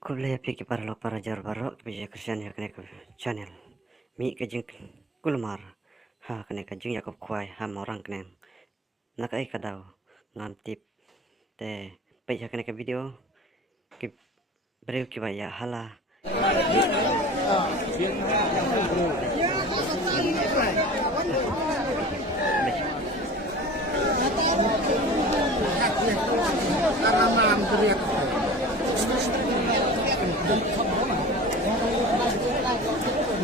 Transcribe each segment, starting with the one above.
Kuliah pikir para lo para jar barok bija Kristian ya kene ke channel mi ke jing kulmar ha kene ke jing Yakob kwai ha orang kene nak ai kadau ngam tip te pe ya kene ke video ke breu ki ya hala karena malam teriak.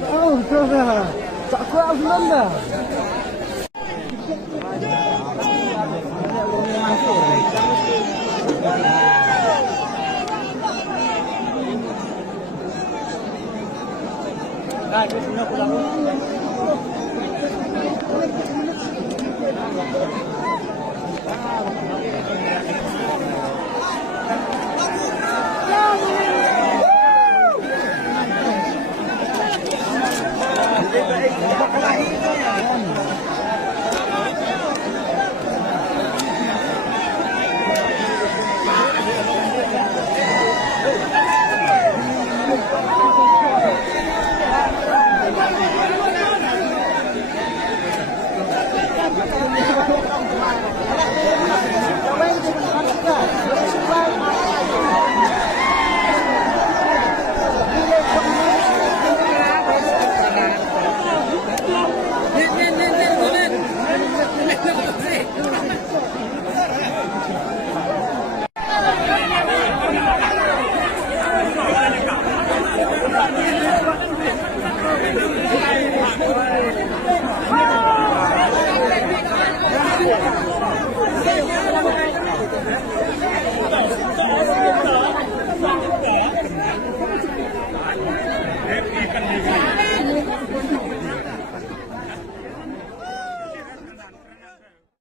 Oh, coba. Tak kuat belum dah. Kai, kita pulang.